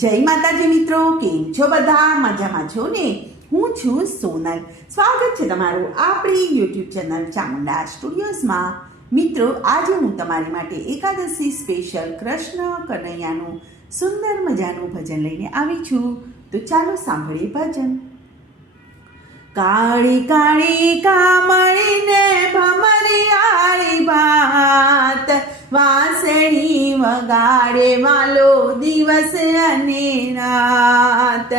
જય માતાજી મિત્રો, કેમ છો બધા? મજામાં છો ને? હું છું સોનલ. સ્વાગત છે તમારું આપણી યુટ્યુબ ચેનલ ચામુંડા સ્ટુડિયોઝમાં. મિત્રો, આજે હું તમારી માટે એકાદશી સ્પેશિયલ કૃષ્ણ કનૈયાનું સુંદર મજાનું ભજન લઈને આવી છું. તો ચાલો સાંભળીએ ભજન. કાળી કાળી કામળીને ભમરિયાળી ભાત, વાંસળી વગાડે વાલો દિવસ અને રાત.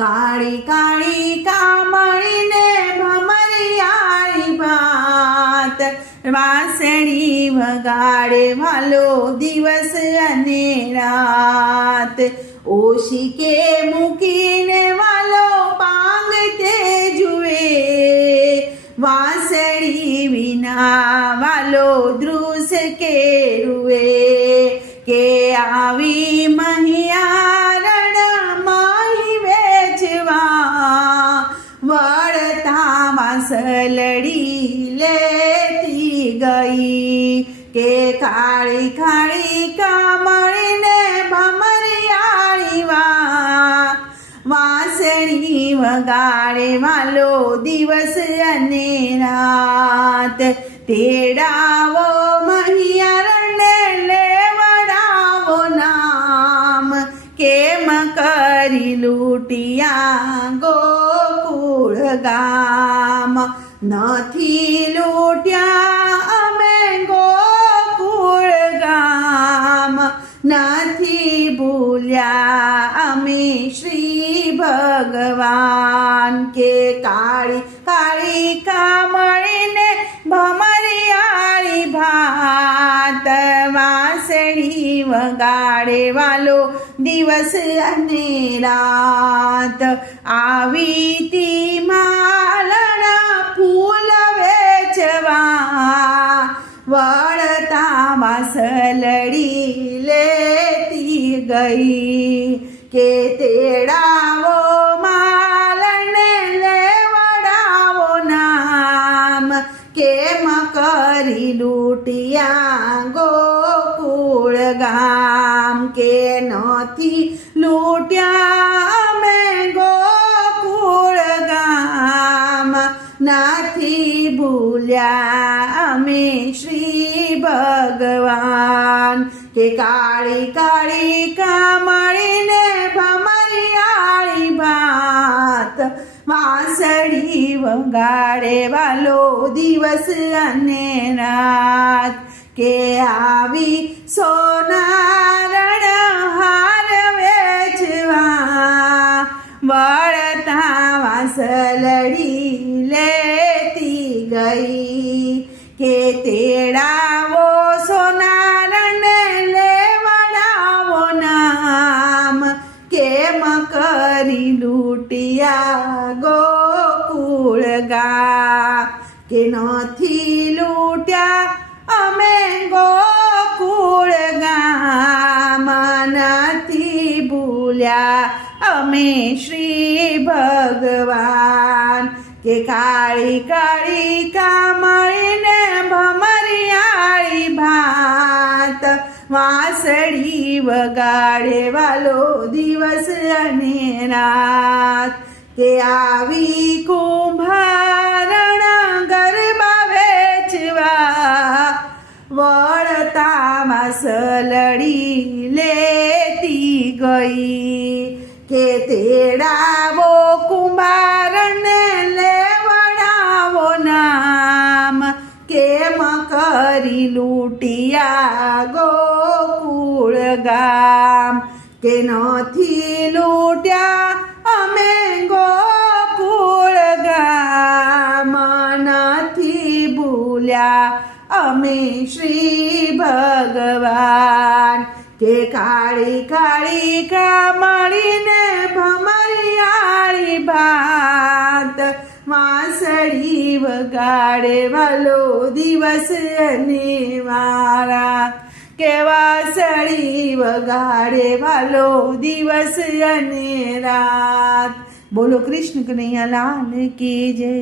કાળી કાળી કામળીને ભમરિયાળી ભાત, વાંસળી વગાડે વાલો દિવસ અને રાત. ઓશિકે મૂકીને વાલો પાંગ તે જુએ, વાંસળી વિના વાલો ધ્રુસ કે રૂએ. કે આવી મહિયારણ માહી વેચવા, વળતા વાંસળી લેતી ગઈ. કે કાળી કાળી કામળીને ભમરિયાળી વાંસળી વગાડે વાલો દિવસ અને રાત. તેડાવો મહિયારણને લેવડાવો નામ, કેમ કરી લૂંટિયા ગોકુળ ગામ. નથી લૂંટ્યા અમે ગોકુળ ગામ, નથી ભૂલ્યા અમે શ્રી ભગવાન. કે કાળી કાળી કામળીને ભમરિયાળી ભાત, વાંસળી વગાડે વાલો દિવસ અને રાત. આવી તી માલણા ફૂલ વેચવા, વળતા વાંસળી લેતી ગઈ. કે તેડાવો માલને લેવડાવો નામ, કેમ કરી લૂંટિયા ગોકુળ ગામ. કે નથી લૂંટ્યા અમે ગોકુળ ગામ, નથી ભૂલ્યા અમે શ્રી ભગવાન. કે કાળી કાળી કામળીને ભમરિયાળી ભાત, વાંસળી વગાડે વાલો દિવસ અને રાત. કે આવી સોનારણ હાર વેચવા, વળતા વાંસળી લેતી ગઈ. કે તેડાવો સોનારણને લેવડાવો નામ, કેમ કરી લૂંટિયા ગોકુળ ગામ. કે નથી લૂંટ્યા અમે ગોકુળ ગામ, નથી ભૂલ્યા અમે શ્રી ભગવાન. કે કાળી કાળી કામળીને ભમરિયાળી ભાત, વાંસળી વગાડે વાલો દિવસ અને રાત. કે આવી કુંભારણ ગરબા વેચવા, વળતા વાંસળી લેતી ગઈ. કે તેડાવો કુંભારને લેવડાવો નામ, કેમ કરી લૂંટિયા ગોકુળ ગામ. કે નથી લૂંટ્યા અમે ગોકુળ ગામ, નથી ભૂલ્યા અમે શ્રી ભગવાન. કે કાળી કાળી કામળીને ભમરિયાળી ભાત, વાંસળી વગાડે વાલો દિવસ અને રાત. કે વાંસળી વગાડે વાલો દિવસ અને રાત. બોલો કૃષ્ણ કનૈયા લાલ કી જય.